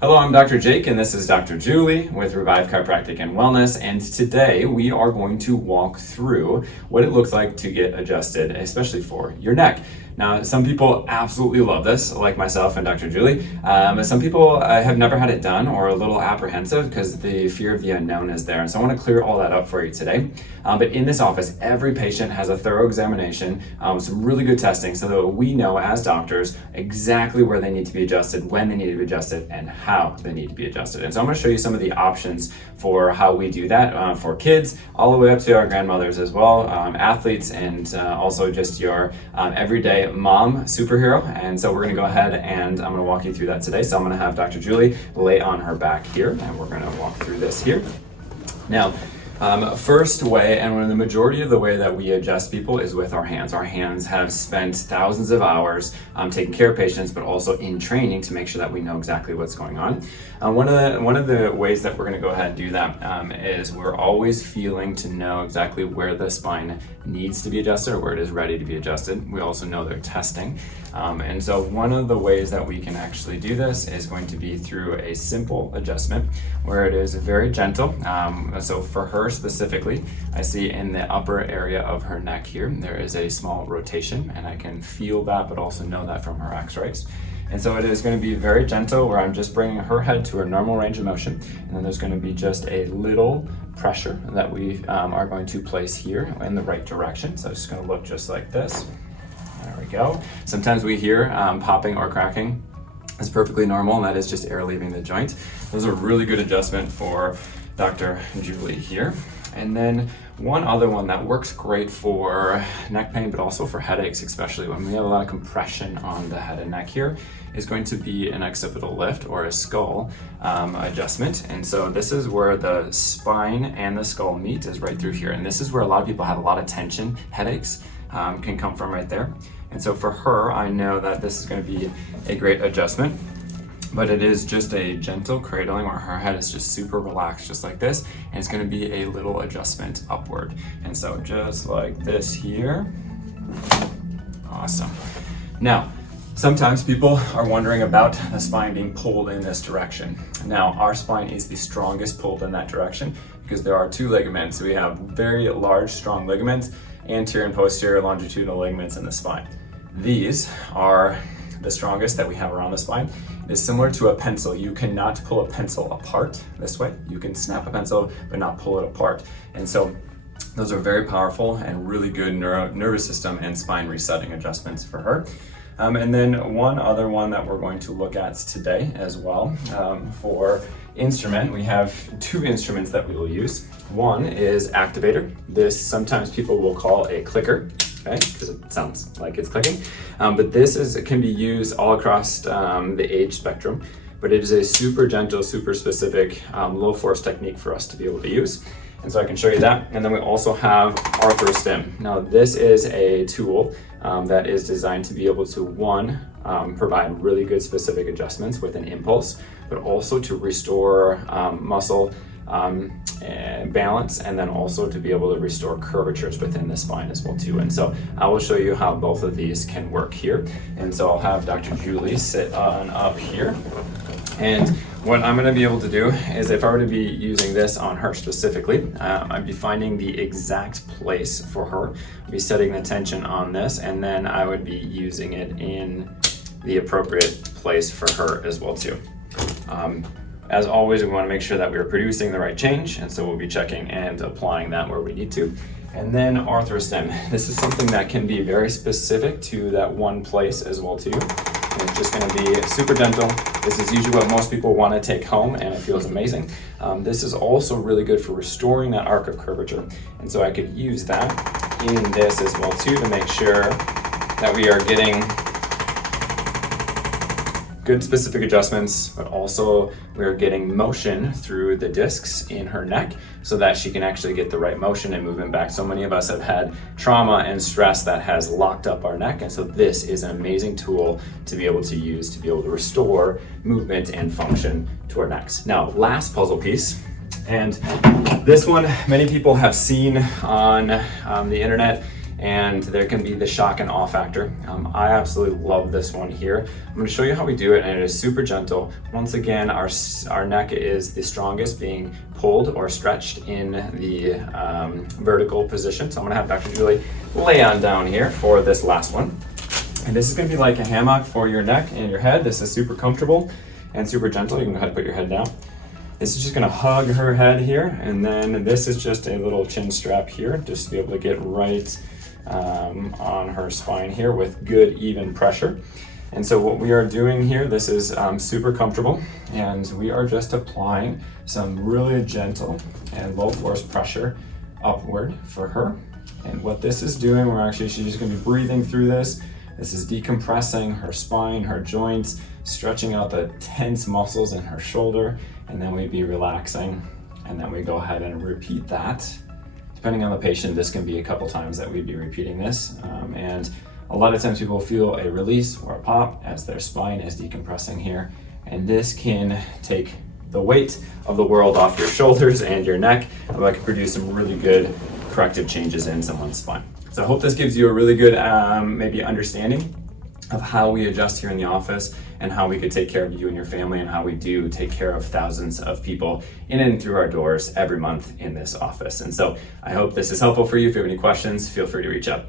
Hello, I'm Dr. Jake, and this is Dr. Julie with Revive Chiropractic and Wellness, and today we are going to walk through what it looks like to get adjusted, especially for your neck. Now, some people absolutely love this, like myself and Dr. Julie. Some people have never had it done or are a little apprehensive because the fear of the unknown is there. And so I want to clear all that up for you today. But in this office, every patient has a thorough examination, some really good testing so that we know as doctors exactly where they need to be adjusted, when they need to be adjusted, and how they need to be adjusted. And so I'm going to show you some of the options for how we do that for kids, all the way up to our grandmothers as well, athletes, and also just your everyday mom superhero. And so we're going to go ahead and I'm going to walk you through that today. So I'm going to have Dr. Julie lay on her back here, and we're going to walk through this here. Now, first way, and the majority of the way that we adjust people is with our hands. Our hands have spent thousands of hours taking care of patients, but also in training to make sure that we know exactly what's going on. One of the ways that we're going to go ahead and do that is we're always feeling to know exactly where the spine needs to be adjusted or where it is ready to be adjusted. We also know they're testing. And so one of the ways that we can actually do this is going to be through a simple adjustment where it is very gentle. So for her specifically, I see in the upper area of her neck here, there is a small rotation, and I can feel that, but also know that from her x-rays. And so it is going to be very gentle where I'm just bringing her head to her normal range of motion. And then there's going to be just a little pressure that we are going to place here in the right direction. So it's going to look just like this. There we go. Sometimes we hear popping or cracking. It's perfectly normal, and that is just air leaving the joint. Those are a really good adjustment for Dr. Julie here. And then one other one that works great for neck pain, but also for headaches, especially when we have a lot of compression on the head and neck here, is going to be an occipital lift or a skull adjustment. And so this is where the spine and the skull meet, is right through here. And this is where a lot of people have a lot of tension, headaches can come from right there. And so for her, I know that this is going to be a great adjustment. But it is just a gentle cradling where her head is just super relaxed, just like this, and it's going to be a little adjustment upward. And so just like this here. Awesome. Now, sometimes people are wondering about the spine being pulled in this direction. Now, our spine is the strongest pulled in that direction because there are two ligaments. We have very large, strong ligaments, anterior and posterior longitudinal ligaments in the spine. These are the strongest that we have around the spine. Is similar to a pencil. You cannot pull a pencil apart this way. You can snap a pencil, but not pull it apart. And so those are very powerful and really good nervous system and spine resetting adjustments for her. And then one other one that we're going to look at today as well for instrument, we have two instruments that we will use. One is Activator. This sometimes people will call a clicker. Okay, because it sounds like it's clicking. But this can be used all across the age spectrum, but it is a super gentle, super specific low force technique for us to be able to use. And so I can show you that. And then we also have ArthroStim. Now this is a tool that is designed to be able to, one, provide really good specific adjustments with an impulse, but also to restore muscle and balance, and then also to be able to restore curvatures within the spine as well too. And so I will show you how both of these can work here. And so I'll have Dr. Julie sit on up here. And what I'm going to be able to do is, if I were to be using this on her specifically, I'd be finding the exact place for her, I'd be setting the tension on this, and then I would be using it in the appropriate place for her as well too. As always, we want to make sure that we're producing the right change, and so we'll be checking and applying that where we need to. And then ArthroStim. This is something that can be very specific to that one place as well too. And it's just going to be super gentle. This is usually what most people want to take home, and it feels amazing. This is also really good for restoring that arc of curvature. And so I could use that in this as well too to make sure that we are getting good specific adjustments, but also we're getting motion through the discs in her neck so that she can actually get the right motion and movement back. So many of us have had trauma and stress that has locked up our neck, and so this is an amazing tool to be able to use to be able to restore movement and function to our necks. Now, last puzzle piece, and this one many people have seen on the internet, and there can be the shock and awe factor. I absolutely love this one here. I'm going to show you how we do it, and it is super gentle. Once again, our neck is the strongest, being pulled or stretched in the vertical position. So I'm going to have Dr. Julie lay on down here for this last one. And this is going to be like a hammock for your neck and your head. This is super comfortable and super gentle. You can go ahead and put your head down. This is just going to hug her head here, and then this is just a little chin strap here, just to be able to get right on her spine here with good even pressure. And so what we are doing here, this is super comfortable, and we are just applying some really gentle and low force pressure upward for her. And what this is doing, she's just going to be breathing through this. This is decompressing her spine, her joints, stretching out the tense muscles in her shoulder, and then we'd be relaxing, and then we go ahead and repeat that. Depending on the patient, this can be a couple times that we'd be repeating this, and a lot of times people feel a release or a pop as their spine is decompressing here, and this can take the weight of the world off your shoulders and your neck, and that can produce some really good corrective changes in someone's spine. So I hope this gives you a really good maybe understanding of how we adjust here in the office and how we could take care of you and your family, and how we do take care of thousands of people in and through our doors every month in this office. And so I hope this is helpful for you. If you have any questions, feel free to reach out.